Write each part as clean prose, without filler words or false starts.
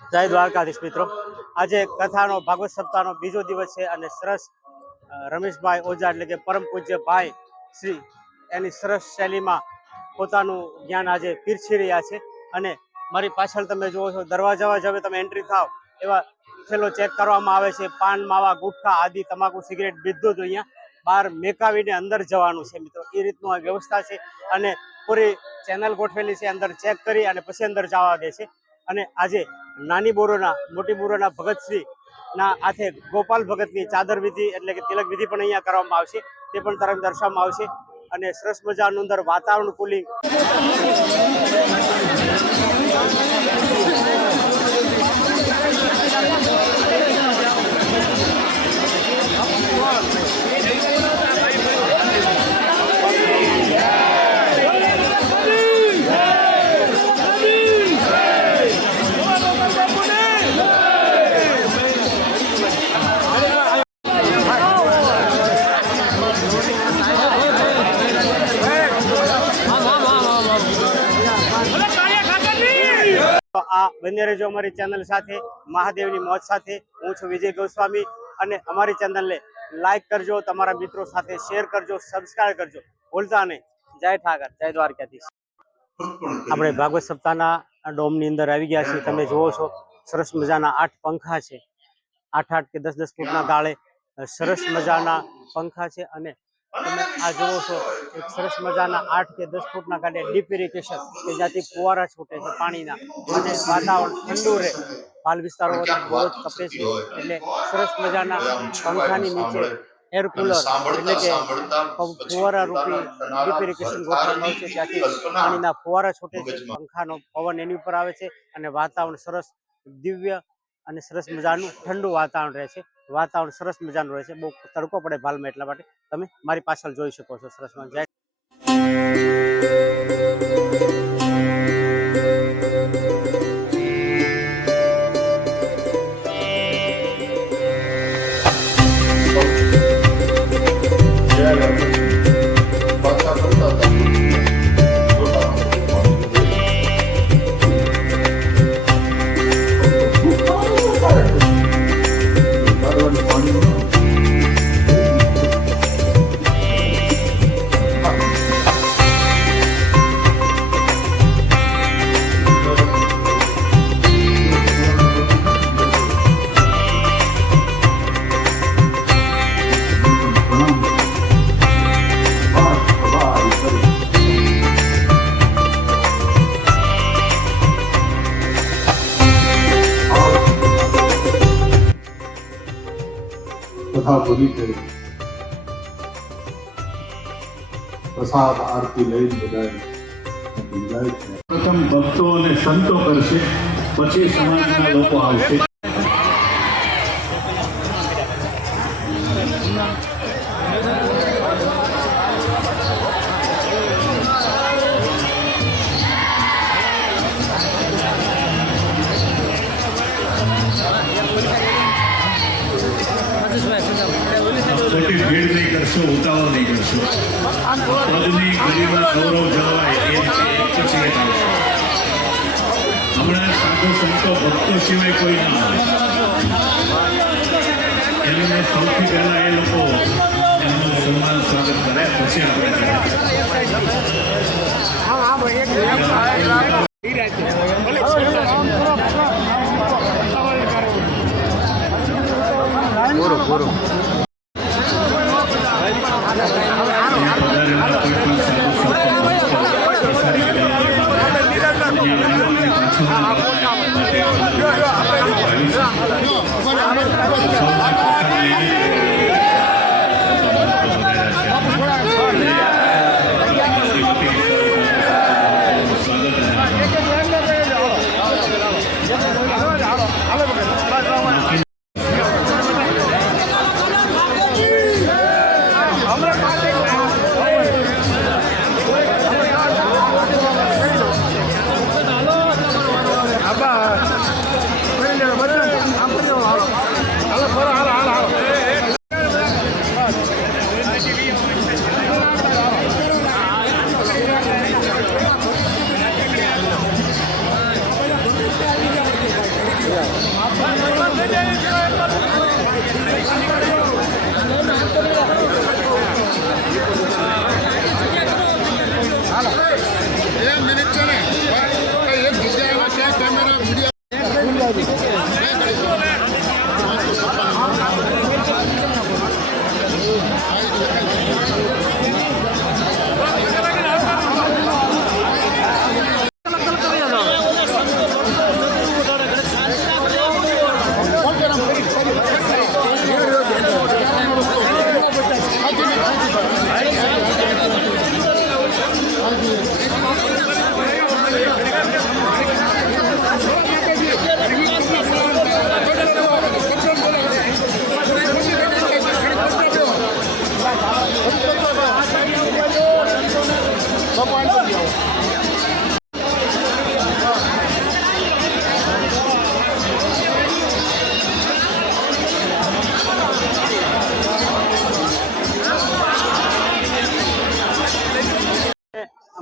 જય દ્વારકાધીશ મિત્રો, આજે કથાનો ભાગવત સપ્તાહનો બીજો દિવસ છે અને સરસ રમેશભાઈ ઓઝા એટલે કે પરમ પૂજ્ય ભાઈ શ્રી એની સરસ શૈલીમાં પોતાનું જ્ઞાન આજે પીરસી રહ્યા છે. અને મારી પાછળ તમે જુઓ છો, દરવાજામાં હવે તમે એન્ટ્રી થાવ એવા થેલો ચેક કરવામાં આવે છે. પાન, માવા, ગુટખા આદિ તમાકુ, સિગરેટ બધું જ અહીંયા બહાર મેકાવીને અંદર જવાનું છે મિત્રો. એ રીતનું આ વ્યવસ્થા છે અને પૂરી ચેનલ ગોઠવેલી છે. અંદર ચેક કરી અને પછી અંદર જવા દે છે. અને આજે નાની બોરોના મોટી બોરોના ભગતશ્રી ના હાથે ગોપાલ ભગતની ચાદર વિધિ એટલે કે તિલક વિધિ પણ અહીંયા કરવામાં આવશે. તે પણ તરફ દર્શાવવામાં આવશે અને સરસ મજાનું અંદર વાતાવરણ કુલિંગ આ બને રહેજો અમારી ચેનલ સાથે, મહાદેવની મોજ સાથે. હું છું વિજય ગોસ્વામી અને અમારી ચેનલને લાઈક કરજો, તમારા મિત્રો સાથે શેર કરજો, સબસ્ક્રાઇબ કરજો, ભૂલતા નહીં. જય ઠાકર, જય દ્વારકાધીશ. આપણે ભાગવત સપ્તાહના ડોમની અંદર આવી ગયા છીએ. તમે જુઓ છો સરસ મજાના 8 પંખા છે. 8 કે 10 ફૂટના ગાળે સરસ મજાના પંખા છે. અને તમે આ જુઓ છો એક સરસ મજાના 8 કે 10 ફૂટના ગાડે ડીપ ઇરિગેશન કે જ્યાંથી ફુવારા છૂટે છે પાણીના અને વાતાવરણ ઠંડુ રહે. પાલ વિસ્તારો બહુ જ તપે છે એટલે સરસ મજાના પંખાની નીચે એર કુલર એટલે કે ફુવારા રૂપી ડીપ ઇરિગેશન ગોઠવવામાં આવે છે. ત્યાંથી પાણીના ફુવારા છૂટે છે, પંખાનો પવન એની ઉપર આવે છે અને વાતાવરણ સરસ દિવ્ય અને સરસ મજાનું ઠંડુ વાતાવરણ રહે છે. વાતાવરણ સરસ મજાનું રહે છે. બહુ તડકો પડે ભાલમાં, એટલા માટે તમે મારી પાછળ જોઈ શકો છો. સરસ મજા પૂરી કરી પ્રસાદ આરતી લઈને બધા પ્રથમ ભક્તો અને સંતો કરશે, પછી સમાજના લોકો આવશે. ખોટી ભીડ નહીં કરશો, ઉતાવળ નહીં કરશો. પદની ગરિમા ગૌરવ જળવાય એ પછી હમણાં સાધુ સંતો ભક્તો સિવાય કોઈ ના આવે. એમને સૌથી પહેલા એ લોકો એમનું સન્માન સ્વાગત કરે, પછી આપણે પૂરું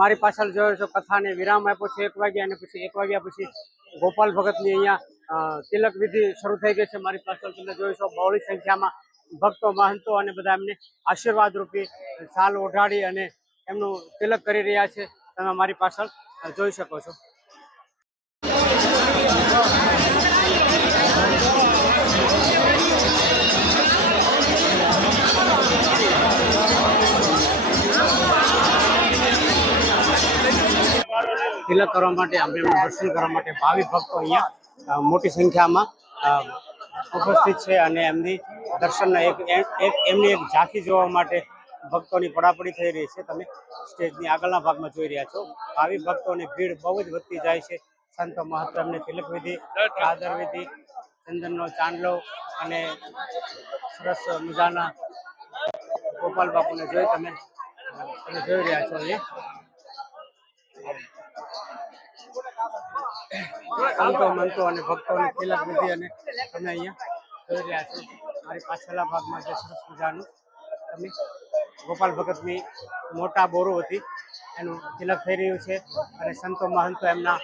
મારી પાછળ જોયો છો કથાને વિરામ આપ્યો છે 1 વાગ્યા, અને પછી 1 વાગ્યા પછી ગોપાલ ભગતની અહીંયા તિલક વિધિ શરૂ થઈ ગઈ છે. મારી પાછળ તમે જોઈ છો બહોળી સંખ્યામાં ભક્તો, મહંતો અને બધા એમને આશીર્વાદ રૂપી શાલ ઓઢાડી અને એમનું તિલક કરી રહ્યા છે. તમે મારી પાછળ જોઈ શકો છો. તિલક કરવા માટે, અંબેનું દર્શન કરવા માટે ભાવિક ભક્તો અહીંયા મોટી સંખ્યામાં ઉપસ્થિત છે અને એમની દર્શનના એમની એક ઝાંખી જોવા માટે ભક્તોની પડાપડી થઈ રહી છે. તમે સ્ટેજની આગળના ભાગમાં જોઈ રહ્યા છો. ભાવિક ભક્તોની ભીડ બહુ જ વધતી જાય છે. સંતો મહંતો એમને તિલક વિધિ, ચાદર વિધિ, ચંદનનો ચાંદલો અને સરસ મજાના ગોપાલ બાપુને જોઈ તમે જોઈ રહ્યા છો. સંતો મંતો અને ભક્તોની તિલક વિધિ અને તમે અહીંયા જોઈ રહ્યા છો. મારી પાછળના ભાગમાં જે સરસ મજાનું તમે ગોપાલ ભગતની મોટા બોરુવતી એનું તિલક થઈ રહ્યું છે અને સંતો મહંતો એમના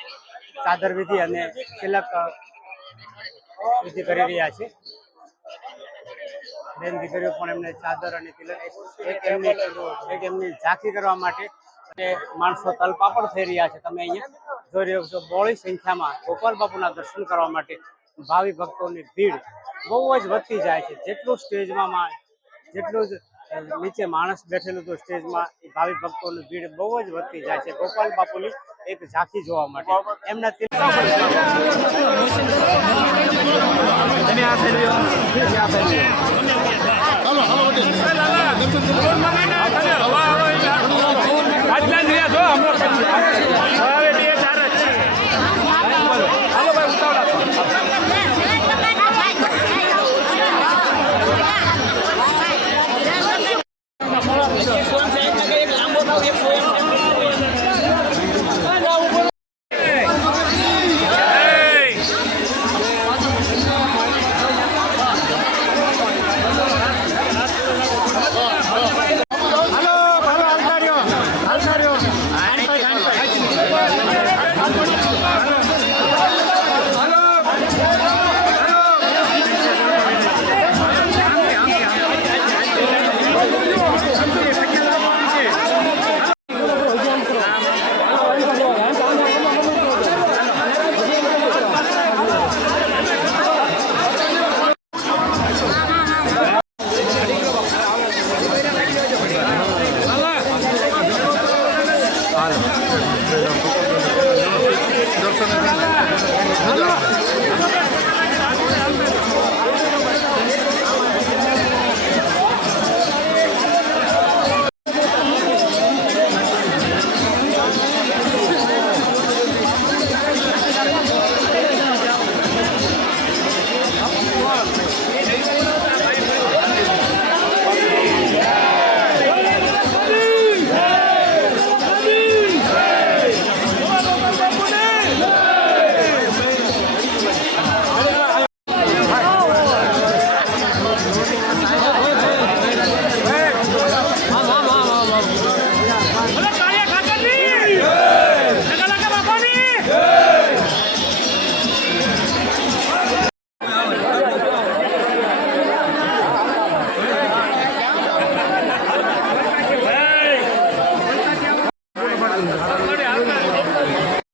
ચાદર વિધિ અને તિલક વિધિ કરી રહ્યા છે. બેન દીકરીઓ પણ એમને ચાદર અને તિલક એક એમની ઝાંખી કરવા માટે માણસો તલપાપડ થઈ રહ્યા છે. તમે અહીંયા જોઈ રહ્યો છો બહોળી સંખ્યામાં ગોપાલ બાપુના દર્શન કરવા માટે ભાવિ ભક્તોની ભીડ બહુ જ વધતી જાય છે. જેટલું સ્ટેજમાં જેટલું જ નીચે માણસ બેઠેલું તો સ્ટેજમાં એ ભાવિ ભક્તોની ભીડ બહુ જ વધતી જાય છે ગોપાલ બાપુની એક ઝાંખી જોવા માટે. એમના